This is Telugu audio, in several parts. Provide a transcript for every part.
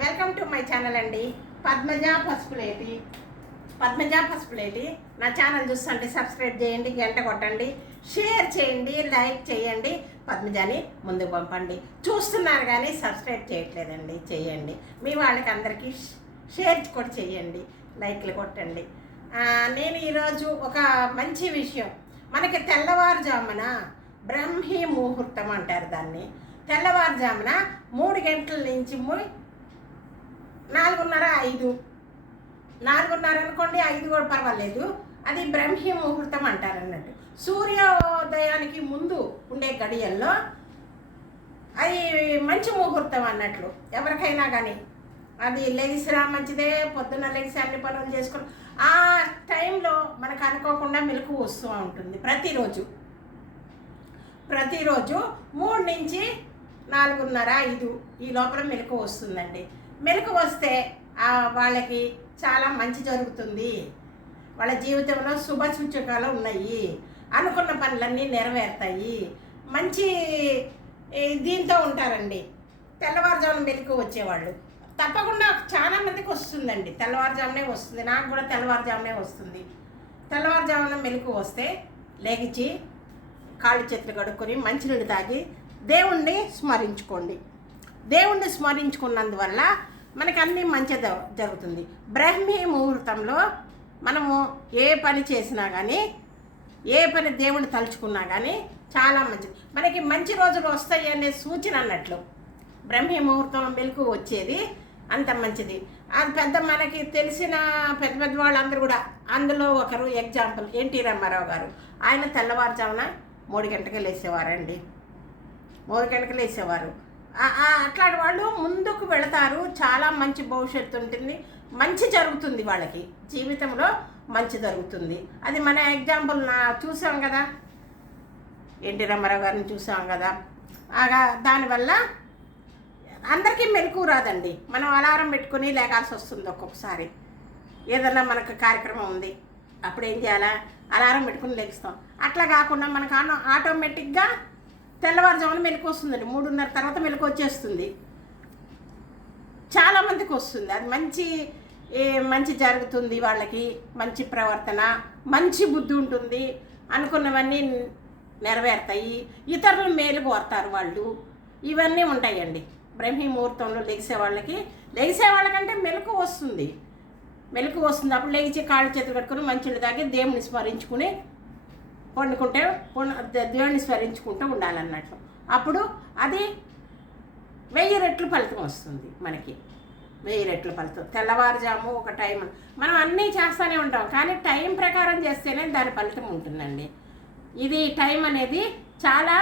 వెల్కమ్ టు మై ఛానల్ అండి. పద్మజ పసుపులేటి. పద్మజ పసుపులేటి. నా ఛానల్ చూస్తుంటే సబ్స్క్రైబ్ చేయండి గంట కొట్టండి షేర్ చేయండి లైక్ చేయండి పద్మజాని ముందుకు పంపండి. చూస్తున్నారు కానీ సబ్స్క్రైబ్ చేయట్లేదండి చేయండి. మీ వాళ్ళకి అందరికీ షేర్ కూడా చేయండి లైక్లు కొట్టండి. నేను ఈరోజు ఒక మంచి విషయం. మనకి తెల్లవారుజామున బ్రహ్మీ ముహూర్తం అంటారు దాన్ని. తెల్లవారుజామున మూడు గంటల నుంచి నాలుగున్నర ఐదు. నాలుగున్నర అనుకోండి ఐదు కూడా పర్వాలేదు. అది బ్రహ్మీ ముహూర్తం అంటారు అన్నట్టు సూర్యోదయానికి ముందు ఉండే గడియల్లో అది మంచి ముహూర్తం అన్నట్లు. ఎవరికైనా కానీ అది లెగిసిరా మంచిదే పొద్దున్న లెగిసి అన్ని పనులు చేసుకుని ఆ టైంలో మనకు అనుకోకుండా మెలకు వస్తూ ఉంటుంది ప్రతిరోజు. ప్రతిరోజు మూడు నుంచి నాలుగున్నర ఐదు ఈ లోపల మెలకు వస్తుందండి. మెలకు వస్తే వాళ్ళకి చాలా మంచి జరుగుతుంది. వాళ్ళ జీవితంలో శుభ సూచకాలు ఉన్నాయి. అనుకున్న పనులన్నీ నెరవేరుతాయి. మంచి దీంతో ఉంటారండి. తెల్లవారుజామున మెలకు వచ్చేవాళ్ళు. తప్పకుండా చాలా మందికి వస్తుందండి. తెల్లవారుజామునే వస్తుంది. నాకు కూడా తెల్లవారుజామునే వస్తుంది. తెల్లవారుజామున మెలకు వస్తే లేగిచి కాళ్ళు చేతులు కడుక్కొని మంచినీళ్ళు తాగి దేవుణ్ణి స్మరించుకోండి. దేవుణ్ణి స్మరించుకున్నందువల్ల మనకు అన్నీ మంచి జరుగుతుంది. బ్రహ్మీ ముహూర్తంలో మనము ఏ పని చేసినా కానీ ఏ పని దేవుణ్ణి తలుచుకున్నా కానీ చాలా మంచిది. మనకి మంచి రోజులు వస్తాయి అనే సూచన అన్నట్లు బ్రహ్మీ ముహూర్తంలో మెలకు వచ్చేది అంత మంచిది. అది పెద్ద మనకి తెలిసిన పెద్ద పెద్ద వాళ్ళందరూ కూడా అందులో ఒకరు ఎగ్జాంపుల్ ఎన్టీ రామారావు గారు. ఆయన తెల్లవారుజామున మూడు గంటలకు లేసేవారండి మూడు గంటలకు లేసేవారు అట్లాంటి వాళ్ళు ముందుకు వెళతారు. చాలా మంచి భవిష్యత్తు ఉంటుంది. మంచి జరుగుతుంది వాళ్ళకి. జీవితంలో మంచి జరుగుతుంది. అది మన ఎగ్జాంపుల్ నా చూసాం కదా? ఎన్టీ రామారావు గారిని చూసాం కదా? ఆగా దానివల్ల అందరికీ మెలకు రాదండి. మనం అలారం పెట్టుకుని లేకాల్సి వస్తుంది ఒక్కొక్కసారి. ఏదన్నా మనకు కార్యక్రమం ఉంది. అప్పుడు ఏం చేయాలా? అలారం పెట్టుకుని లెగుస్తాం. అట్లా కాకుండా మనకు ఆటో ఆటోమేటిక్గా తెల్లవారుజామున మెలకు వస్తుందండి మూడున్నర తర్వాత మెలకు వచ్చేస్తుంది చాలా మందికి వస్తుంది. అది మంచి మంచి జరుగుతుంది వాళ్ళకి. మంచి ప్రవర్తన మంచి బుద్ధి ఉంటుంది. అనుకున్నవన్నీ నెరవేరుతాయి. ఇతరులు మేలు కోరతారు వాళ్ళు. ఇవన్నీ ఉంటాయండి. బ్రహ్మీ ముహూర్తంలో లెగిసే వాళ్ళకి లెగిసే వాళ్ళకంటే మెలకు వస్తుంది. మెలకు వస్తుంది. అప్పుడు లెగిచి కాళ్ళు చేతులు కట్టుకొని మంచిళ్ళు తాగి దేవుని స్మరించుకుని పండుకుంటే దేవుణ్ణి స్మరించుకుంటూ ఉండాలన్నట్లు. అప్పుడు అది వెయ్యి రెట్లు ఫలితం వస్తుంది మనకి. వెయ్యి రెట్లు ఫలితం. తెల్లవారుజాము ఒక టైం మనం అన్నీ చేస్తూనే ఉంటాం కానీ టైం ప్రకారం చేస్తేనే దాని ఫలితం ఉంటుందండి. ఇది టైం అనేది చాలా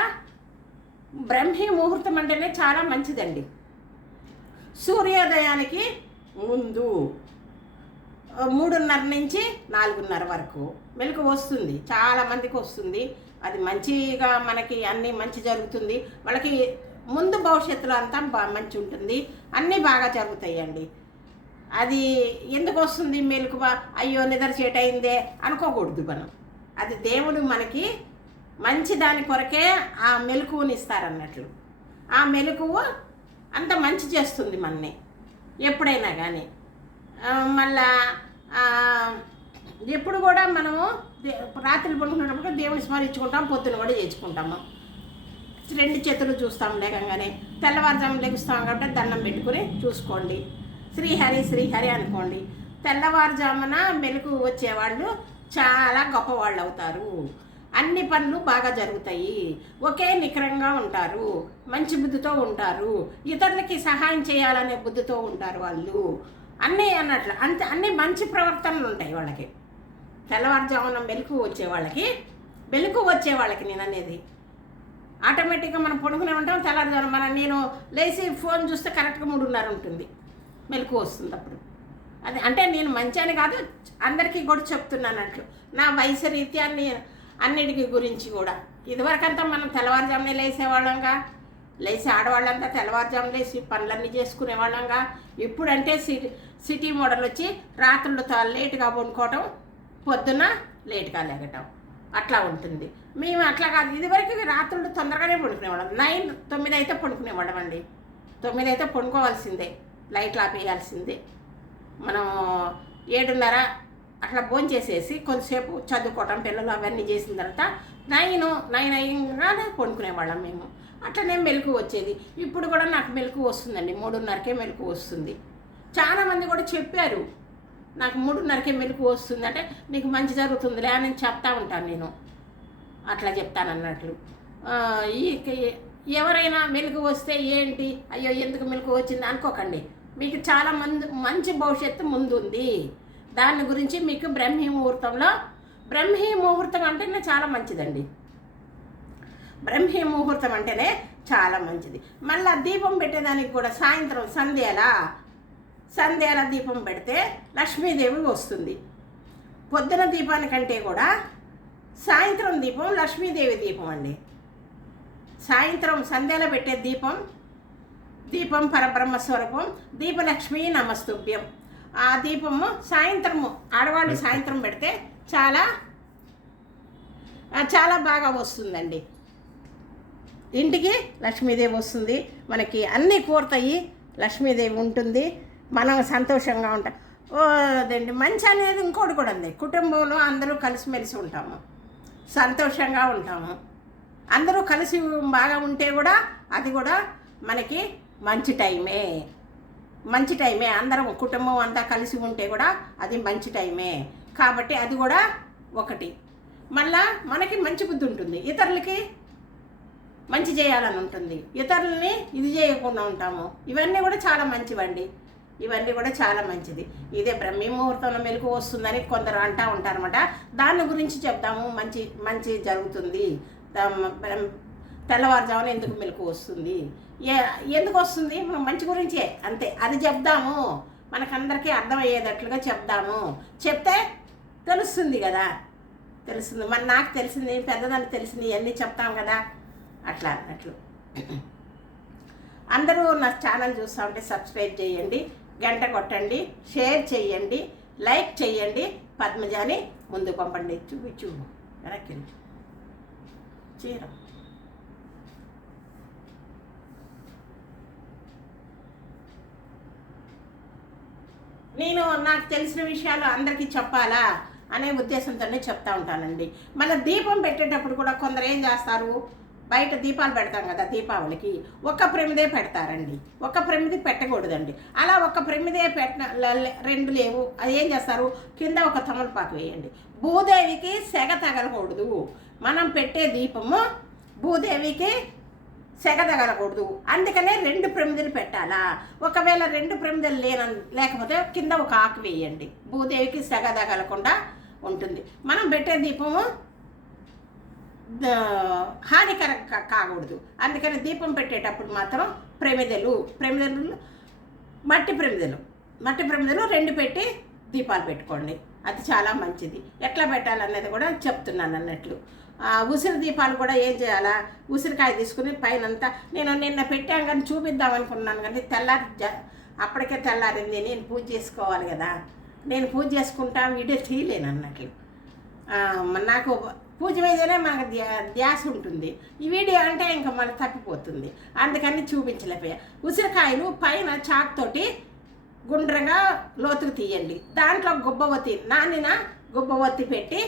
బ్రహ్మీ ముహూర్తం అంటేనే చాలా మంచిదండి. సూర్యోదయానికి ముందు మూడున్నర నుంచి నాలుగున్నర వరకు మెలకు వస్తుంది. చాలా మందికి వస్తుంది. అది మంచిగా మనకి అన్నీ మంచి జరుగుతుంది. వాళ్ళకి ముందు భవిష్యత్తులో అంతా బా మంచి ఉంటుంది. అన్నీ బాగా జరుగుతాయండి. అది ఎందుకు వస్తుంది మెలకు అయ్యో నిద్ర అయిందే అనుకోకూడదు మనం. అది దేవుడు మనకి మంచి దాని కొరకే ఆ మెలకువని ఇస్తారన్నట్లు. ఆ మెలకువ అంత మంచి చేస్తుంది మనని. ఎప్పుడైనా కానీ మళ్ళీ మళ్ళా ఎప్పుడు కూడా మనము రాత్రి పడుకునేటప్పుడు దేవుని స్మరించుకుంటాం పొద్దున కూడా చేసుకుంటాము రెండు చేతులు చూస్తాం లేకంగానే తెల్లవారుజాము లెగుస్తాం కాబట్టి దండం పెట్టుకుని చూసుకోండి. శ్రీహరి శ్రీహరి అనుకోండి. తెల్లవారుజామున మెలకు వచ్చేవాళ్ళు చాలా గొప్పవాళ్ళు అవుతారు అన్ని పనులు బాగా జరుగుతాయి. ఒకే నికరంగా ఉంటారు. మంచి బుద్ధితో ఉంటారు. ఇతరులకి సహాయం చేయాలనే బుద్ధితో ఉంటారు వాళ్ళు. అన్నీ అన్నట్లు. అంతే అన్నీ మంచి ప్రవర్తనలు ఉంటాయి వాళ్ళకి. తెల్లవారుజామున మెలకు వచ్చే వాళ్ళకి మెలకు వచ్చే వాళ్ళకి నేను అనేది. ఆటోమేటిక్గా మనం పడుకునే ఉంటాం తెల్లారుజామున మనం నేను లేచి ఫోన్ చూస్తే కరెక్ట్గా మూడున్నర ఉంటుంది. మెలకు వస్తుంది అప్పుడు. అది అంటే నేను మంచి అని కాదు అందరికీ కూడా చెప్తున్నాను అట్లు. నా వయసు రీత్యా అన్నిటికి గురించి కూడా. ఇదివరకంతా మనం తెల్లవారుజామునే లేసేవాళ్ళంగా లేచి ఆడవాళ్ళంతా తెల్లవారుజాము లేచి పనులన్నీ చేసుకునే వాళ్ళంగా. ఇప్పుడంటే సిటీ సిటీ మోడల్ వచ్చి రాత్రులు త- లేటుగా పడుకోవటం పొద్దున లేటుగా లేగటం. అట్లా ఉంటుంది. మేము అట్లా కాదు. ఇదివరకు రాత్రులు తొందరగానే పడుకునేవాళ్ళం నైన్ తొమ్మిది అయితే పడుకునేవాళ్ళం అండి తొమ్మిది అయితే పండుకోవాల్సిందే. లైట్లు ఆపేయాల్సిందే. మనం ఏడున్నర అట్లా భోంచేసేసి కొంతసేపు చదువుకోవటం పిల్లలు అవన్నీ చేసిన తర్వాత నైన్ నైన్ అయ్యంగానే పండుకునేవాళ్ళం మేము. అట్లనే మెలకు వచ్చేది. ఇప్పుడు కూడా నాకు మెలకు వస్తుందండి. మూడున్నరకే మెలకు వస్తుంది. చాలామంది కూడా చెప్పారు. నాకు మూడున్నరకే మెలకు వస్తుంది అంటే నీకు మంచి జరుగుతుందిలే అని చెప్తా ఉంటాను నేను. అట్లా చెప్తాను అన్నట్లు. ఈ ఎవరైనా మెలకు వస్తే ఏంటి? అయ్యో ఎందుకు మెలకు వచ్చింది అనుకోకండి. మీకు చాలా మంది మంచి భవిష్యత్తు ముందుంది. దాని గురించి మీకు బ్రహ్మీ ముహూర్తంలో బ్రహ్మీ ముహూర్తం అంటేనే చాలా మంచిదండి. బ్రహ్మీ ముహూర్తం అంటేనే చాలా మంచిది. మళ్ళీ దీపం పెట్టేదానికి కూడా సాయంత్రం సంధ్యాలా? సంధ్యాల దీపం పెడితే లక్ష్మీదేవి వస్తుంది. పొద్దున దీపానికంటే కూడా సాయంత్రం దీపం లక్ష్మీదేవి దీపం అండి. సాయంత్రం సంధ్యలో పెట్టే దీపం దీపం పరబ్రహ్మ స్వరూపం దీపలక్ష్మి నమస్తుభ్యం. ఆ దీపము సాయంత్రము ఆడవాళ్ళు సాయంత్రం పెడితే చాలా చాలా బాగా వస్తుందండి. ఇంటికి లక్ష్మీదేవి వస్తుంది. మనకి అన్నీ కోరుతాయి. లక్ష్మీదేవి ఉంటుంది. మనం సంతోషంగా ఉంటాం. ఓ అదండి మంచి అనేది ఇంకోటి కూడా ఉంది. కుటుంబంలో అందరూ కలిసిమెలిసి ఉంటాము. సంతోషంగా ఉంటాము. అందరూ కలిసి బాగా ఉంటే కూడా అది కూడా మనకి మంచి టైమే. మంచి టైమే. అందరం కుటుంబం అంతా కలిసి ఉంటే కూడా అది మంచి టైమే. కాబట్టి అది కూడా ఒకటి. మళ్ళా మనకి మంచి బుద్ధి ఉంటుంది. ఇతరులకి మంచి చేయాలని ఉంటుంది. ఇతరులని ఇది చేయకుండా ఉంటాము. ఇవన్నీ కూడా చాలా మంచివండి. ఇవన్నీ కూడా చాలా మంచిది. ఇదే బ్రహ్మీ ముహూర్తంలో మెలకు వస్తుందని కొందరు అంటా ఉంటారనమాట దాని గురించి చెప్తాము. మంచి మంచి జరుగుతుంది. తెల్లవారుజామున ఎందుకు మెలకు వస్తుంది? ఎందుకు వస్తుంది? మనం మంచి గురించే అంతే. అది చెప్దాము. మనకందరికీ అర్థమయ్యేటట్లుగా చెప్దాము. చెప్తే తెలుస్తుంది కదా. తెలుస్తుంది. మరి నాకు తెలిసింది పెద్దదానికి తెలిసింది ఇవన్నీ చెప్తాం కదా. అట్లా అన్నట్లు అందరూ నా ఛానల్ చూస్తూ ఉంటే సబ్స్క్రైబ్ చేయండి గంట కొట్టండి షేర్ చేయండి లైక్ చేయండి పద్మజాని ముందు పంపండి చూపించు వెనక్కి చీర. నేను నాకు తెలిసిన విషయాలు అందరికీ చెప్పాలా అనే ఉద్దేశంతోనే చెప్తా ఉంటానండి. మళ్ళీ దీపం పెట్టేటప్పుడు కూడా కొందరు ఏం చేస్తారు? బయట దీపాలు పెడతాం కదా దీపావళికి ఒక ప్రమిదే పెడతారండి. ఒక ప్రమిది పెట్టకూడదండి. అలా ఒక ప్రమిదే పెట్ట ల- రెండు లేవు. అది ఏం చేస్తారు? కింద ఒక తమలపాకు వేయండి. భూదేవికి సెగ తగలకూడదు. మనం పెట్టే దీపము భూదేవికి సెగ తగలకూడదు. అందుకనే రెండు ప్రమిదలు పెట్టాలా? ఒకవేళ రెండు ప్రమిదలు లేన లేకపోతే కింద ఒక ఆకు వేయండి. భూదేవికి సెగ తగలకుండా ఉంటుంది. మనం పెట్టే దీపము హానికరం కాకూడదు. అందుకని దీపం పెట్టేటప్పుడు మాత్రం ప్రమిదలు ప్రమిదలు మట్టి ప్రమిదలు మట్టి ప్రమిదలు రెండు పెట్టి దీపాలు పెట్టుకోండి. అది చాలా మంచిది. ఎట్లా పెట్టాలనేది కూడా చెప్తున్నాను అన్నట్లు. ఉసిరి దీపాలు కూడా ఏం చేయాలా? ఉసిరికాయ తీసుకుని పైనంతా నేను నిన్న పెట్టాం కానీ చూపిద్దాం అనుకున్నాను కానీ తెల్లారి జ- అప్పటికే తెల్లారింది. నేను పూజ చేసుకోవాలి కదా. నేను పూజ చేసుకుంటా వీడియో తీయలేను అన్నట్లు. నాకు పూజ మీదనే మనకు ధ్యాస ఉంటుంది. ఈ వీడియో అంటే ఇంకా మళ్ళీ తప్పిపోతుంది. అందుకని చూపించలేకపోయా. ఉసిరికాయలు పైన చాక్ తోటి గుండ్రంగా లోతుకు తీయండి. దాంట్లో గుబ్బవత్తి నానిన గుబ్బవత్తి పెట్టి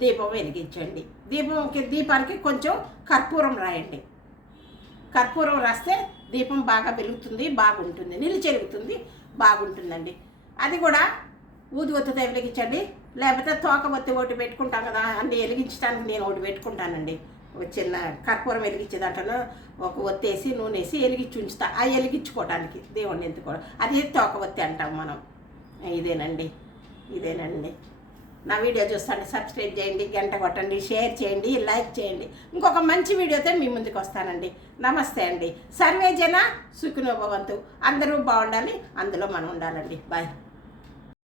దీపం వెలిగించండి. దీపంకి దీపానికి కొంచెం కర్పూరం రాయండి. కర్పూరం రాస్తే దీపం బాగా వెలుగుతుంది బాగుంటుంది. నిలిచెరుగుతుంది బాగుంటుందండి. అది కూడా ఊదివత్తితో వెలిగించండి. లేకపోతే తోకబొత్తి ఒకటి పెట్టుకుంటాం కదా అన్ని వెలిగించడానికి నేను ఒకటి పెట్టుకుంటానండి. ఒక చిన్న కర్పూరం వెలిగించే దాంట్లో ఒక ఒత్తేసి నూనె వేసి వెలిగించి ఉంచుతా. ఆ వెలిగించుకోవడానికి దేవుణ్ణి ఎందుకోవడం అది తోకబత్తి అంటాం మనం. ఇదేనండి ఇదేనండి. నా వీడియో చూస్తాండి సబ్స్క్రైబ్ చేయండి గంట కొట్టండి షేర్ చేయండి లైక్ చేయండి. ఇంకొక మంచి వీడియోతో మీ ముందుకు వస్తానండి. నమస్తే అండి. సర్వే జన సుఖినోభవంతు. అందరూ బాగుండాలి అందులో మనం ఉండాలండి. బాయ్.